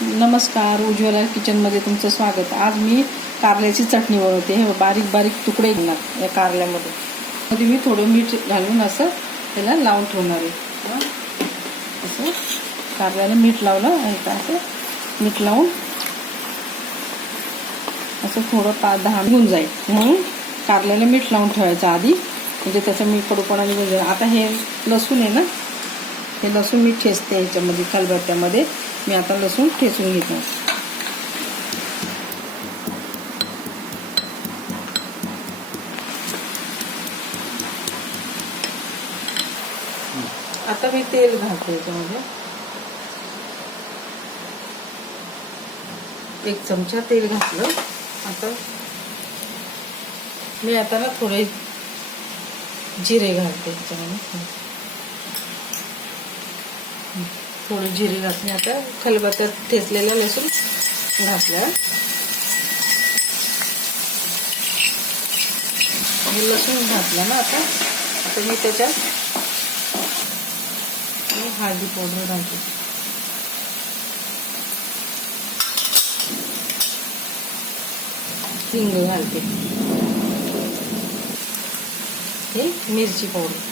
नमस्कार, उज्ज्वला किचनमध्ये तुमचं स्वागत. आज मी कारल्याची चटणी बनवते. हे बारीक बारीक तुकडे घेणार या कारल्यामध्ये मी थोडं मीठ घालून असं त्याला लावून ठेवणार आहे. असं कारल्याला मीठ लावलं आणि असं मीठ लावून असं थोडं 5-10 निघून जाईल म्हणून कारल्याला मीठ लावून ठेवायचं आधी, म्हणजे त्याचा मीठ कडूपणा निघून जाईल. आता हे लसूण आहे ना, हे लसूण मी ठेचते ह्याच्यामध्ये खलबत्त्यामध्ये. मी आता लसूण ठेचून घेते. आता मी तेल घालते याच्यामध्ये. 1 चमचा तेल घातलं. आता ना थोडे जिरे घालते याच्यामध्ये. थोडे जिरे घातले. आता खलबत्त्यात ठेचलेला लसूण घातला. लसूण घातला ना, आता मी त्याच्यात हळदी पावडर घालते. हिंग घालते. हे मिरची पावडर,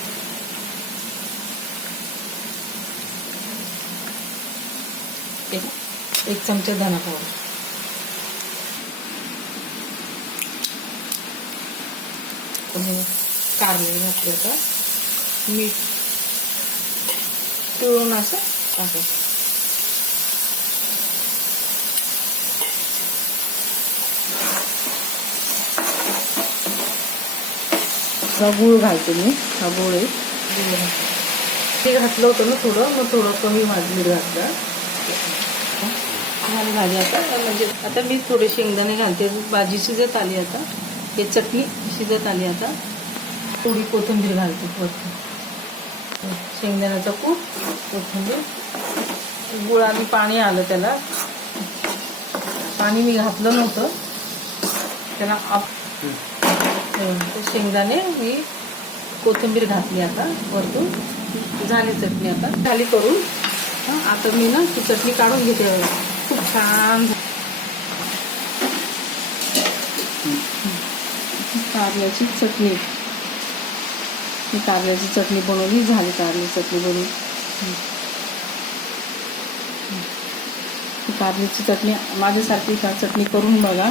1 चमचा धना पावडर, कारले घातले. आता मीठ पिळून असं टाकायचं. गूळ घालते मी. हा गूळ आहे. ते घातलं होतं ना थोडं, मग थोडं कमी मीठ घातलं. झाली भाजी आता. म्हणजे आता मी थोडे शेंगदाणे घालते. भाजी शिजत आली. आता हे चटणी शिजत आली. आता थोडी कोथिंबीर घालते. शेंगदाण्याचा कूट, कोथिंबीर, गुळ आणि पाणी आलं त्याला. पाणी मी घातलं नव्हतं त्याला. शेंगदाणे, मी कोथिंबीर घातली. आता वरतून झाली चटणी. आता झाली करून. आता मी ना ती चटणी काढून घेते. खूप छान कारल्याची चटणी. मी कारल्याची चटणी बनवली. झाली कारल्याची चटणी बनवून. कारल्याची चटणी माझ्यासारखी चटणी करून बघा.